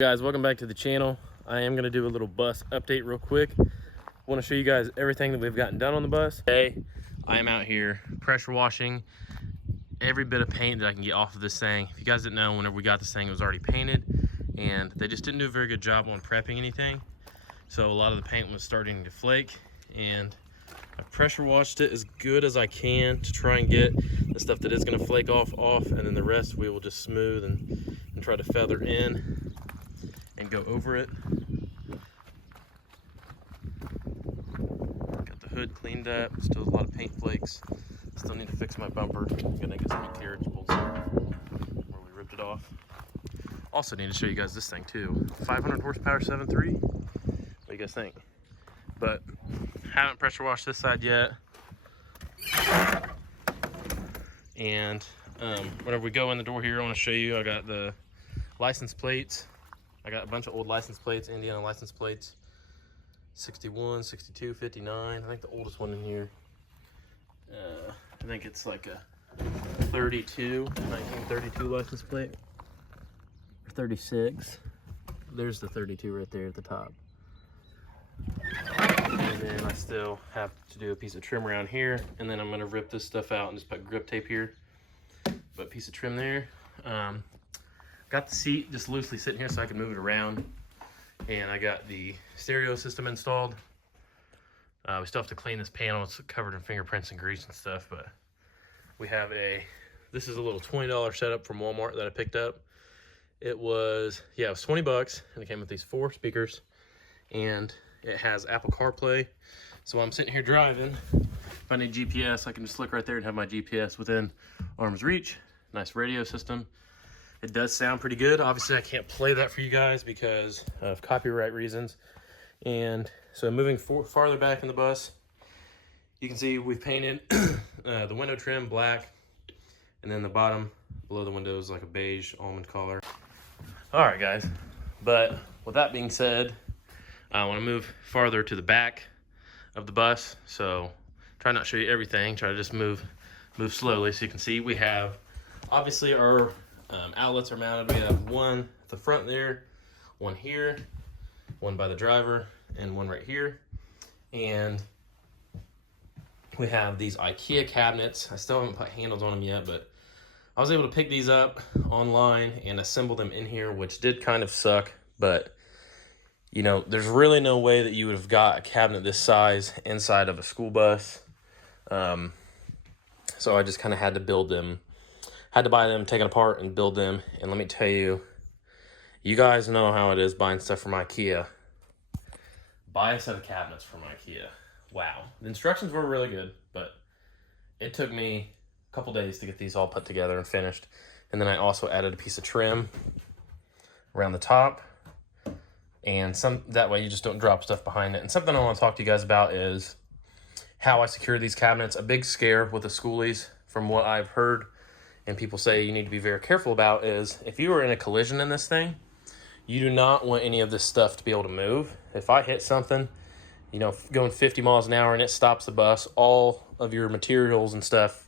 Guys, welcome back to the channel. I am going to do a little bus update real quick. I want to show you guys everything that we've gotten done on the bus. Today, I am out here pressure washing every bit of paint that I can get off of this thing. If you guys didn't know, whenever we got this thing, it was already painted, and they just didn't do a very good job on prepping anything. So a lot of the paint was starting to flake, and I've pressure washed it as good as I can to try and get the stuff that is going to flake off, and then the rest we will just smooth and try to feather in and go over it. Got the hood cleaned up, still a lot of paint flakes. Still need to fix my bumper. I'm gonna get some carriageables where we ripped it off. Also need to show you guys this thing too. 500 horsepower 7.3. What do you guys think? But haven't pressure washed this side yet. And whenever we go in the door here, I want to show you, I got the license plates. I got a bunch of old license plates, Indiana license plates. 61, 62, 59. I think the oldest one in here, I think it's like a 1932 license plate. Or 36. There's the 32 right there at the top. And then I still have to do a piece of trim around here. And then I'm gonna rip this stuff out and just put grip tape here. But a piece of trim there. Got the seat just loosely sitting here so I can move it around. And I got the stereo system installed. We still have to clean this panel. It's covered in fingerprints and grease and stuff, but we have this is a little $20 setup from Walmart that I picked up. It was 20 bucks, and it came with these 4 speakers, and it has Apple CarPlay. So while I'm sitting here driving, if I need GPS, I can just look right there and have my GPS within arm's reach. Nice radio system. It does sound pretty good. Obviously, I can't play that for you guys because of copyright reasons. And so moving farther back in the bus, you can see we've painted the window trim black, and then the bottom below the window is like a beige almond color. All right, guys. But with that being said, I want to move farther to the back of the bus. So try not to show you everything. Try to just move slowly so you can see we have obviously our outlets are mounted. We have one at the front there, one here, one by the driver, and one right here. And we have these IKEA cabinets. I still haven't put handles on them yet, but I was able to pick these up online and assemble them in here, which did kind of suck. But, you know, there's really no way that you would have got a cabinet this size inside of a school bus. So I just kind of had to build them. Had to buy them, take it apart, and build them. And let me tell you, you guys know how it is buying stuff from IKEA. Buy a set of cabinets from IKEA. Wow. The instructions were really good, but it took me a couple days to get these all put together and finished. And then I also added a piece of trim around the top. And that way you just don't drop stuff behind it. And something I want to talk to you guys about is how I secure these cabinets. A big scare with the Skoolies, from what I've heard, and people say you need to be very careful about, is if you are in a collision in this thing, you do not want any of this stuff to be able to move. If I hit something, you know, going 50 miles an hour and it stops the bus, all of your materials and stuff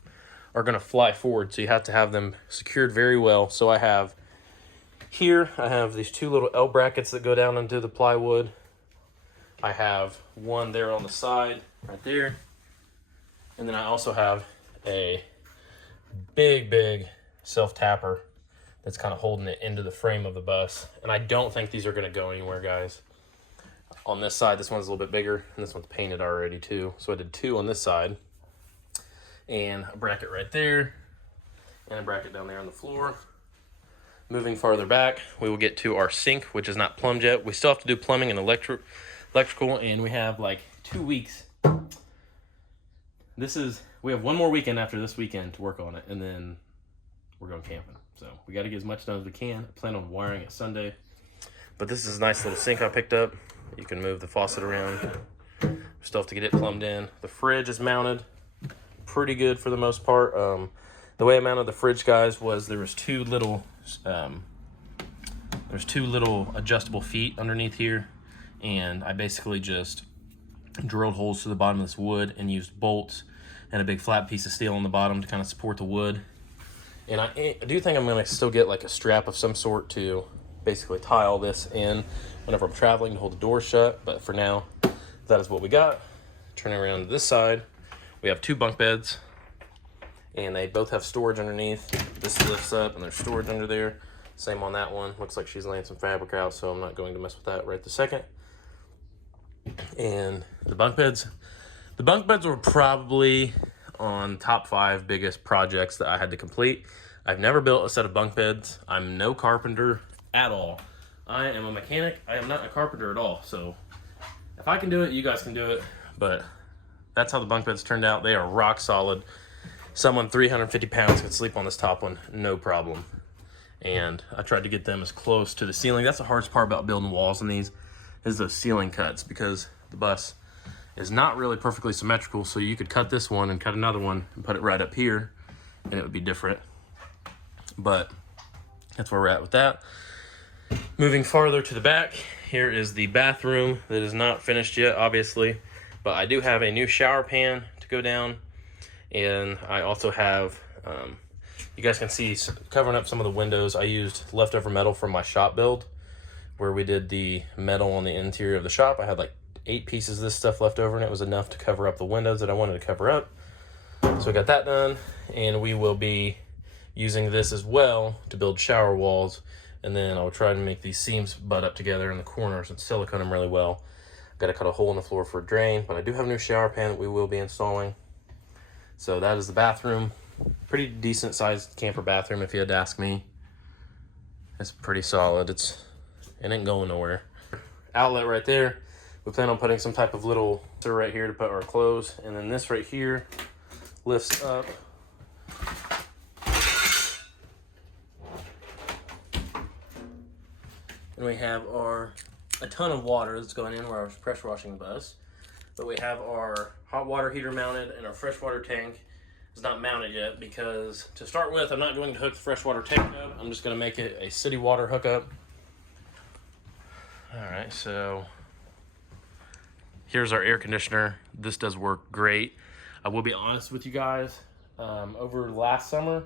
are going to fly forward. So you have to have them secured very well. So I have these 2 little L brackets that go down into the plywood. I have one there on the side right there. And then I also have a big self-tapper that's kind of holding it into the frame of the bus. And I don't think these are going to go anywhere, guys. On this side, this one's a little bit bigger, and this one's painted already too. So I did 2 on this side, and a bracket right there, and a bracket down there on the floor. Moving farther back, we will get to our sink, which is not plumbed yet. We still have to do plumbing and electrical, and we have like 2 weeks. We have one more weekend after this weekend to work on it, and then we're going camping. So we got to get as much done as we can. I plan on wiring it Sunday. But this is a nice little sink I picked up. You can move the faucet around. Still have to get it plumbed in. The fridge is mounted pretty good for the most part. The way I mounted the fridge, guys, was there's two little adjustable feet underneath here, and I basically just drilled holes to the bottom of this wood and used bolts and a big flat piece of steel on the bottom to kind of support the wood. And I do think I'm going to still get like a strap of some sort to basically tie all this in whenever I'm traveling to hold the door shut. But for now, that is what we got. Turning around to this side, we have 2 bunk beds, and they both have storage underneath. This lifts up and there's storage under there. Same on that one. Looks like she's laying some fabric out, so I'm not going to mess with that right this second. And the bunk beds were probably on top 5 biggest projects that I had to complete. I've never built a set of bunk beds. I'm no carpenter at all. I am a mechanic. I am not a carpenter at all. So if I can do it, you guys can do it. But that's how the bunk beds turned out. They are rock solid. Someone 350 pounds could sleep on this top one, no problem. And I tried to get them as close to the ceiling. That's the hardest part about building walls in these, is those ceiling cuts, because the bus is not really perfectly symmetrical. So you could cut this one and cut another one and put it right up here, and it would be different. But that's where we're at with that. Moving farther to the back, here is the bathroom that is not finished yet, obviously. But I do have a new shower pan to go down. And I also have, you guys can see covering up some of the windows. I used leftover metal from my shop build where we did the metal on the interior of the shop. I had like 8 pieces of this stuff left over, and it was enough to cover up the windows that I wanted to cover up. So I got that done, and we will be using this as well to build shower walls. And then I'll try to make these seams butt up together in the corners and silicone them really well. Got to cut a hole in the floor for a drain, but I do have a new shower pan that we will be installing. So that is the bathroom. Pretty decent sized camper bathroom, if you had to ask me. It's pretty solid. It ain't going nowhere. Outlet right there. We plan on putting some type of little right here to put our clothes, and then this right here lifts up. And we have a ton of water that's going in where I was pressure washing the bus. But we have our hot water heater mounted, and our freshwater tank is not mounted yet because, to start with, I'm not going to hook the freshwater tank up. I'm just going to make it a city water hookup. Alright, so here's our air conditioner. This does work great. I will be honest with you guys. Over last summer,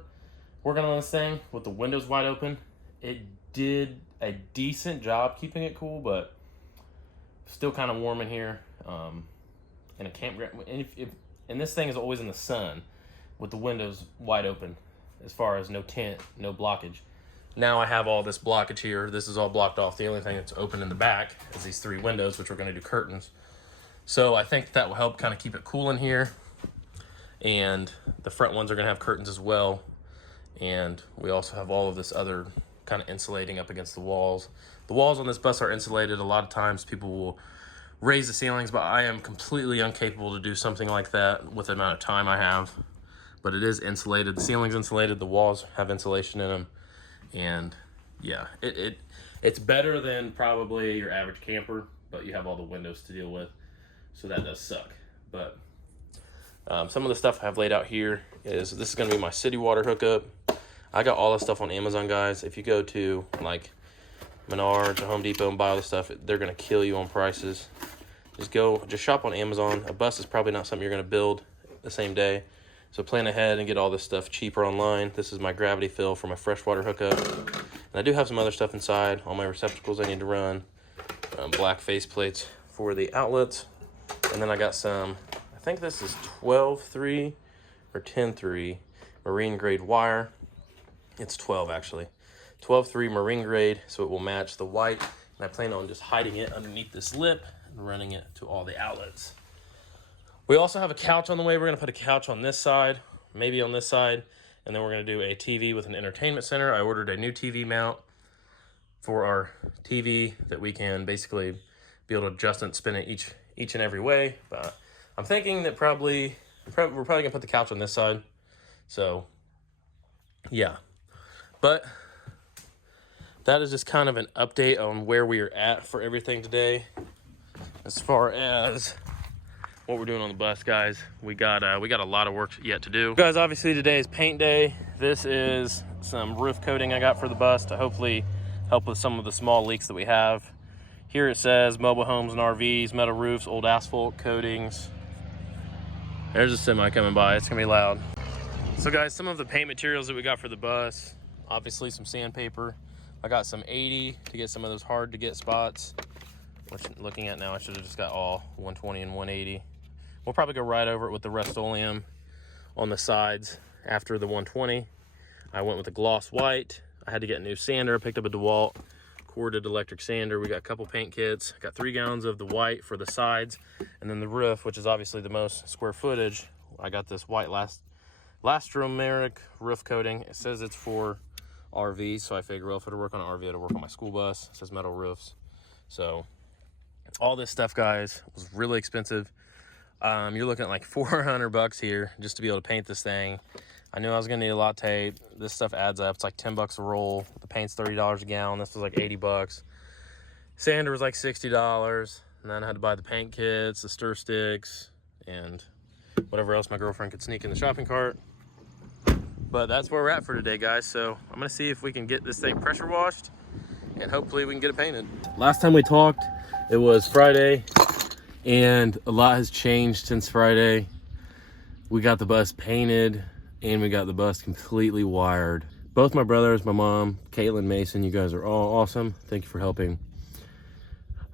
working on this thing with the windows wide open, it did a decent job keeping it cool, but still kind of warm in here. In a campground, and this thing is always in the sun with the windows wide open, as far as no tint, no blockage. Now I have all this blockage here. This is all blocked off. The only thing that's open in the back is these 3 windows, which we're going to do curtains. So I think that will help kind of keep it cool in here. And the front ones are going to have curtains as well. And we also have all of this other kind of insulating up against the walls. The walls on this bus are insulated. A lot of times people will raise the ceilings, but I am completely incapable to do something like that with the amount of time I have. But it is insulated. The ceiling's insulated. The walls have insulation in them. And yeah, it's better than probably your average camper, but you have all the windows to deal with. So that does suck. But some of the stuff I have laid out here is, this is going to be my city water hookup. I got all this stuff on Amazon, guys. If you go to like Menards or Home Depot and buy all this stuff, they're going to kill you on prices. Just shop on Amazon. A bus is probably not something you're going to build the same day. So plan ahead and get all this stuff cheaper online. This is my gravity fill for my freshwater hookup. And I do have some other stuff inside. All my receptacles I need to run. Black face plates for the outlets. And then I got some, I think this is 12-3 or 10-3 marine grade wire. It's 12 actually. 12-3 marine grade, so it will match the white. And I plan on just hiding it underneath this lip and running it to all the outlets. We also have a couch on the way. We're going to put a couch on this side, maybe on this side, and then we're going to do a TV with an entertainment center. I ordered a new TV mount for our TV that we can basically be able to adjust and spin it each and every way. But I'm thinking that we're probably going to put the couch on this side. So, yeah. But that is just kind of an update on where we are at for everything today. As far as what we're doing on the bus, guys, we got a lot of work yet to do. Guys, obviously today is paint day. This is some roof coating I got for the bus to hopefully help with some of the small leaks that we have. Here it says mobile homes and RVs, metal roofs, old asphalt coatings. There's a semi coming by. It's gonna be loud. So guys, some of the paint materials that we got for the bus, obviously some sandpaper. I got some 80 to get some of those hard to get spots, which looking at now, I should have just got all 120 and 180. We'll probably go right over it with the Rust-Oleum on the sides after the 120. I went with the gloss white. I had to get a new sander. I picked up a DeWalt corded electric sander. We got a couple paint kits. Got 3 gallons of the white for the sides, and then the roof, which is obviously the most square footage. I got this white elastomeric roof coating. It says it's for RV, so I figure, well, if it'll work on an RV, it'll work on my school bus. It says metal roofs. So all this stuff, guys, was really expensive. You're looking at like $400 here just to be able to paint this thing. I knew I was gonna need a lot of tape. This stuff adds up. It's like 10 bucks a roll. The paint's $30 a gallon. This was like 80 bucks. Sander was like $60. And then I had to buy the paint kits, the stir sticks, and whatever else my girlfriend could sneak in the shopping cart. But that's where we're at for today, guys. So I'm gonna see if we can get this thing pressure washed, and hopefully we can get it painted. Last time we talked, it was Friday, and a lot has changed since Friday. We got the bus painted, and we got the bus completely wired. Both my brothers, my mom, Caitlin, Mason, you guys are all awesome. Thank you for helping.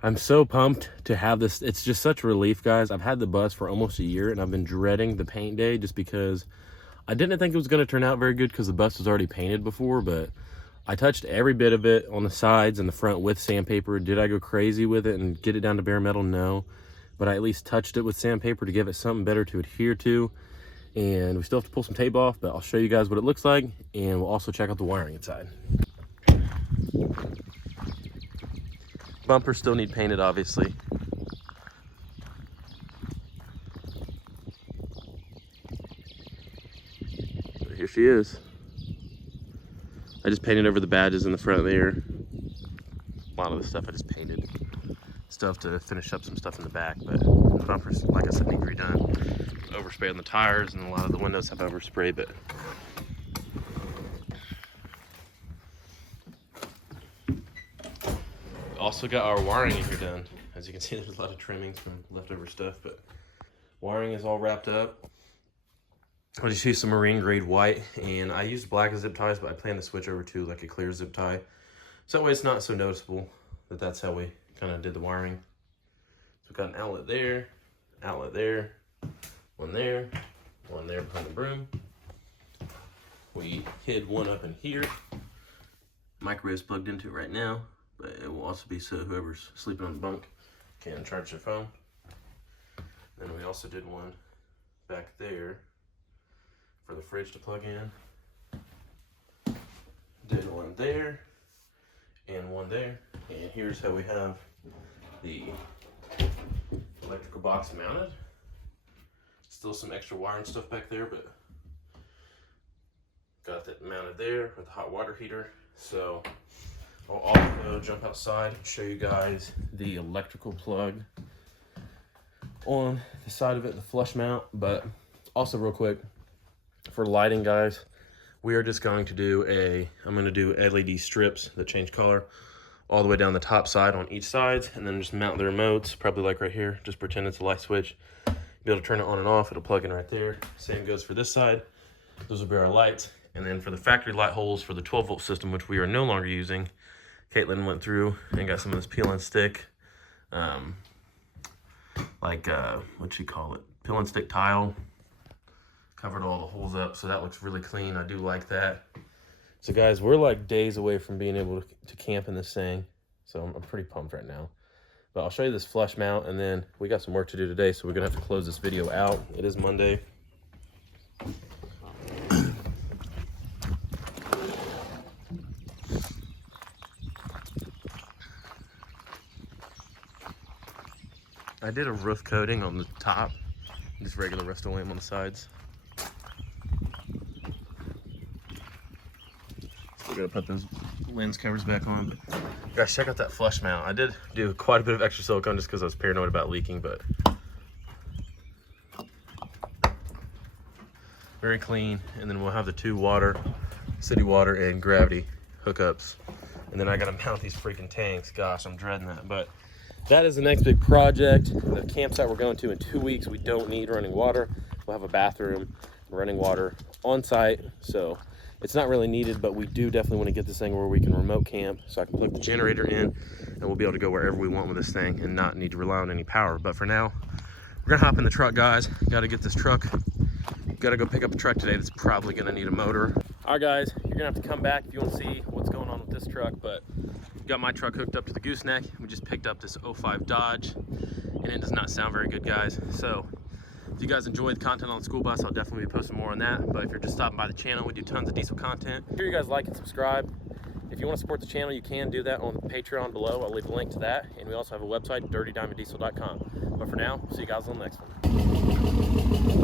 I'm so pumped to have this. It's just such a relief, guys. I've had the bus for almost a year, and I've been dreading the paint day just because I didn't think it was going to turn out very good because the bus was already painted before, but I touched every bit of it on the sides and the front with sandpaper. Did I go crazy with it and get it down to bare metal? No, but I at least touched it with sandpaper to give it something better to adhere to. And we still have to pull some tape off, but I'll show you guys what it looks like, and we'll also check out the wiring inside. Bumpers still need painted, obviously. But here she is. I just painted over the badges in the front there. A lot of the stuff I just painted. Stuff to finish up some stuff in the back, but the bumpers, like I said, need redone. Overspray on the tires, and a lot of the windows have overspray, but we also got our wiring in here done. As you can see, there's a lot of trimmings from leftover stuff, but wiring is all wrapped up. I just used some marine grade white, and I used black zip ties, but I plan to switch over to like a clear zip tie, so that way it's not so noticeable that that's how we kind of did the wiring. So we've got an outlet there, one there behind the broom. We hid one up in here. Microwave's plugged into it right now, but it will also be so whoever's sleeping on the bunk can charge their phone. Then we also did one back there for the fridge to plug in. Did one there and one there. And here's how we have the electrical box mounted. Still some extra wire and stuff back there, but got that mounted there with the hot water heater. So I'll also jump outside and show you guys the electrical plug on the side of it, the flush mount. But also real quick, for lighting, guys, we are just going to do I'm going to do LED strips that change color all the way down the top side on each side, and then just mount the remotes, probably like right here. Just pretend it's a light switch. Be able to turn it on and off. It'll plug in right there. Same goes for this side. Those will be our lights. And then for the factory light holes for the 12-volt system, which we are no longer using, Caitlin went through and got some of this peel and stick, what'd she call it? Peel and stick tile. Covered all the holes up, so that looks really clean. I do like that. So guys, we're like days away from being able to camp in this thing. So I'm pretty pumped right now. But I'll show you this flush mount, and then we got some work to do today, so we're gonna have to close this video out. It is Monday. I did a roof coating on the top, just regular Rust-Oleum on the sides. We're gonna put those lens covers back on, but guys, check out that flush mount. I did do quite a bit of extra silicone just because I was paranoid about leaking, but very clean. And then we'll have the 2 city water and gravity hookups. And then I gotta mount these freaking tanks. Gosh, I'm dreading that. But that is the next big project. The campsite we're going to in 2 weeks, we don't need running water. We'll have a bathroom, running water on site. So It's not really needed, but we do definitely want to get this thing where we can remote camp, so I can plug the generator in and we'll be able to go wherever we want with this thing and not need to rely on any power. But for now, we're gonna hop in the truck, guys. Got to get this truck. Got to go pick up a truck today that's probably gonna need a motor. All right, guys, you're gonna have to come back if you want to see what's going on with this truck, but got my truck hooked up to the gooseneck. We just picked up this 05 Dodge, and it does not sound very good, guys. So if you guys enjoyed the content on the school bus, I'll definitely be posting more on that. But if you're just stopping by the channel, we do tons of diesel content. Make sure you guys like and subscribe. If you want to support the channel, you can do that on the Patreon below. I'll leave a link to that. And we also have a website, dirtydiamonddiesel.com. But for now, see you guys on the next one.